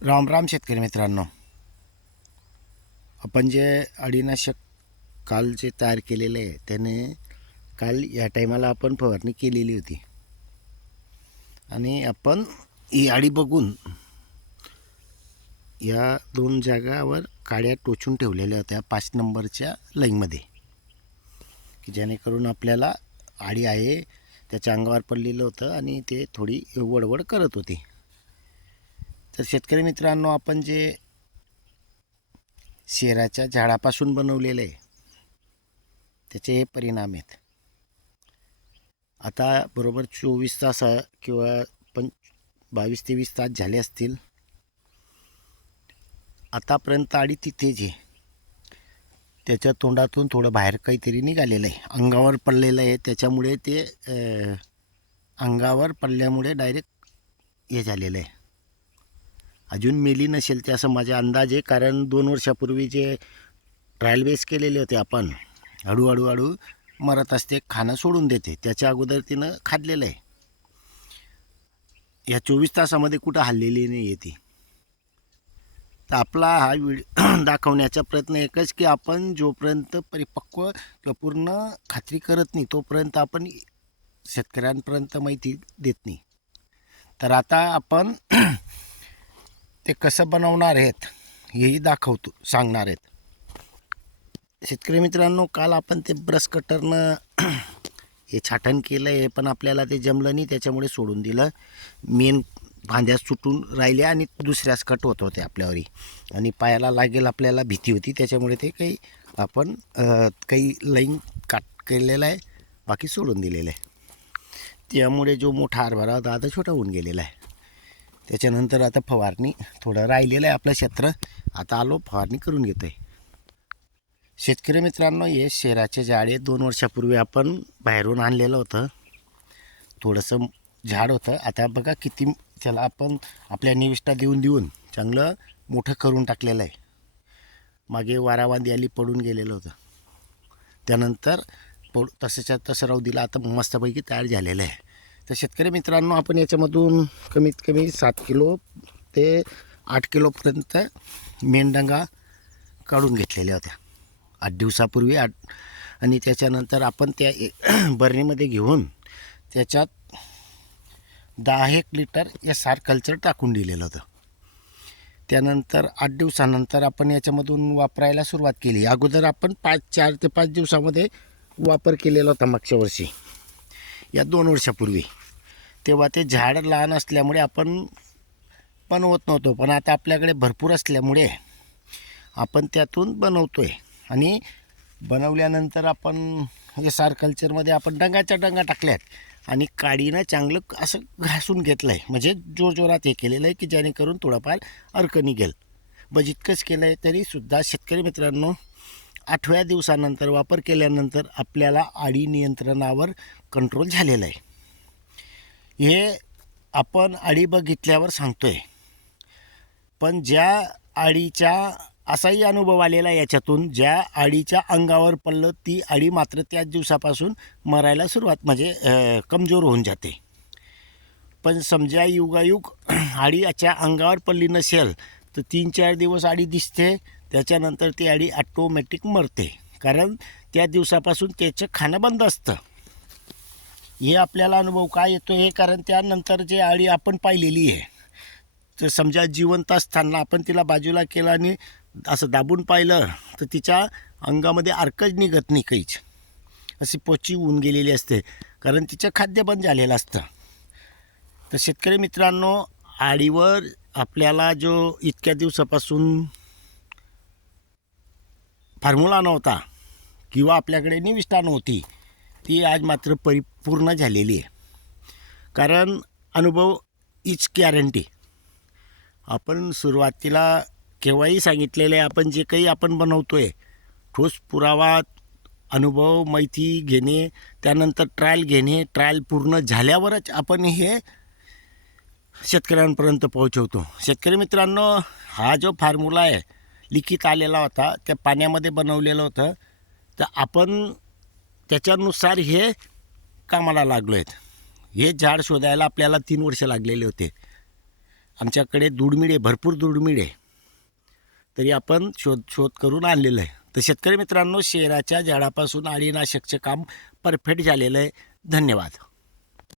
राम राम शेतकरी मित्रांनो. आपण जे अळीनाशक काल जे तयार केलेले आहे त्याने काल या टायमाला आपण फवारणी केलेली होती आणि आपण ही अळी बघून या दोन जागावर काड्या टोचून ठेवलेल्या होत्या 5 नंबरच्या लाईनमध्ये, की जेणेकरून आपल्याला अळी आहे त्याच्या अंगावर पडलेलं होतं आणि ते थोडी वडवड करत होती. तर शेतकरी मित्रांनो, आपण जे शेराच्या झाडापासून बनवलेलं आहे त्याचे हे परिणाम आहेत. आता बरोबर 24 तास किंवा 22 ते 20 तास झाले असतील. आतापर्यंत अळी तिथेच आहे. त्याच्या तोंडातून थोडं बाहेर काहीतरी निघालेलं आहे, अंगावर पडलेलं आहे. त्याच्यामुळे ते अंगावर पडल्यामुळे डायरेक्ट हे झालेलं आहे. अजून मेली नसेल ते असं माझा अंदाज आहे, कारण 2 वर्षापूर्वी जे ट्रायल बेस केलेले होते आपण, हळूहळू मरत असते, खाणं सोडून देते. त्याच्या अगोदर तिनं खाल्लेलं आहे. या 24 तासामध्ये कुठं हल्लेली नाही आहे ती. तर आपला हा व्हिडिओ दाखवण्याचा प्रयत्न एकच, की आपण जोपर्यंत परिपक्व किंवा पूर्ण खात्री करत नाही तोपर्यंत आपण शेतकऱ्यांपर्यंत माहिती देत नाही. तर आता आपण ते कसं बनवणार आहेत हेही सांगणार आहेत. शेतकरी मित्रांनो, काल आपण ते ब्रश कटरनं हे छाटण केलं आहे, पण आपल्याला ते जमलं नाही, त्याच्यामुळे सोडून दिलं. मेन फांद्या सुटून राहिल्या आणि दुसऱ्याच कट होत होते आपल्यावरी, आणि पायाला लागेल आपल्याला भीती होती. त्याच्यामुळे ते काही आपण काही लाईन काट केलेलं आहे, बाकी सोडून दिलेलं आहे. त्यामुळे जो मोठा हरभरा होता आता छोटा होऊन गेलेला आहे. त्याच्यानंतर आता फवारणी थोडं राहिलेलं आहे आपलं क्षेत्र. आता आलो फवारणी करून घेतो आहे. शेतकरी मित्रांनो, हे शेराचे झाड आहे. 2 वर्षापूर्वी आपण बाहेरून आणलेलं होतं. थोडंसं झाड होतं. आता बघा किती त्याला आपण आपल्या निविष्ठा देऊन चांगलं मोठं करून टाकलेलं आहे. मागे वारावांदी आली, पडून गेलेलं होतं. त्यानंतर तसंच्या तसं राहू दिलं. आता मस्तपैकी तयार झालेलं आहे. तर शेतकरी मित्रांनो, आपण याच्यामधून कमीत कमी 7 किलो ते 8 किलोपर्यंत मेंढंगा काढून घेतलेल्या होत्या 8 दिवसापूर्वी. आणि त्याच्यानंतर आपण त्या बरणीमध्ये घेऊन त्याच्यात 10 लिटर SR कल्चर टाकून दिलेलं होतं. त्यानंतर 8 दिवसानंतर आपण याच्यामधून वापरायला सुरुवात केली. अगोदर आपण 4 ते 5 दिवसामध्ये वापर केलेला होता मागच्या वर्षी, या 2 वर्षापूर्वी. तेव्हा ते झाड लहान असल्यामुळे आपण बनवत नव्हतो, पण आता आपल्याकडे भरपूर असल्यामुळे आपण त्यातून बनवतो आहे. आणि बनवल्यानंतर आपण SR कल्चरमध्ये आपण डंगाच्या डंगा टाकल्यात आणि काडीनं चांगलं असं घासून घेतलं आहे. म्हणजे जोरजोरात हे केलेलं आहे, की जेणेकरून थोडंफार अर्क निघेल. इतकंच केलं आहे तरीसुद्धा शेतकरी मित्रांनो, 8व्या दिवसानंतर वापर केल्यानंतर आपल्याला अळी नियंत्रणावर कंट्रोल झालेलं आहे. हे आपण अळी बघितल्यावर सांगतो आहे, पण ज्या अळीच्या असाही अनुभव आलेला आहे याच्यातून, ज्या अळीच्या अंगावर पडलं ती अळी मात्र त्याच दिवसापासून मरायला सुरुवात, म्हणजे कमजोर होऊन जाते. पण समजा युगायुग अळीच्या अंगावर पडली नसेल तर 3-4 दिवस अळी दिसते, त्याच्यानंतर ती अळी ॲटोमॅटिक मरते, कारण त्या दिवसापासून त्याचं खाणं बंद असतं. हे आपल्याला अनुभव काय येतो हे, कारण त्यानंतर जे अळी आपण पाहिलेली आहे, तर समजा जिवंत असताना आपण तिला बाजूला केलं आणि असं दाबून पाहिलं तर तिच्या अंगामध्ये अर्कच निघत नाही काहीच, अशी पोची होऊन गेलेली असते, कारण तिचं खाद्य बंद झालेलं असतं. तर शेतकरी मित्रांनो, अळीवर आपल्याला जो इतक्या दिवसापासून फॉर्म्युला नव्हता किंवा आपल्याकडे निविष्ठा नव्हती, ती आज मात्र परिपूर्ण झालेली आहे. कारण अनुभव इज गॅरंटी. आपण सुरुवातीला केव्हाही सांगितलेलं आहे, आपण जे काही आपण बनवतो आहे ठोस पुरावा, अनुभव, माहिती घेणे, त्यानंतर ट्रायल घेणे, ट्रायल पूर्ण झाल्यावरच आपण हे शेतकऱ्यांपर्यंत पोहोचवतो. शेतकरी मित्रांनो, हा जो फॉर्म्युला आहे लिखित आलेला होता, त्या पाण्यामध्ये बनवलेलं होतं, तर आपण त्याच्यानुसार हे कामाला लागलो आहेत. हे झाड शोधायला आपल्याला 3 वर्ष लागलेले होते. आमच्याकडे दुर्मिळ आहे, भरपूर दुर्मिळ आहे, तरी आपण शोध करून आणलेलं आहे. तर शेतकरी मित्रांनो, शेराच्या झाडापासून अळीनाशकचे काम परफेक्ट झालेलं आहे. धन्यवाद.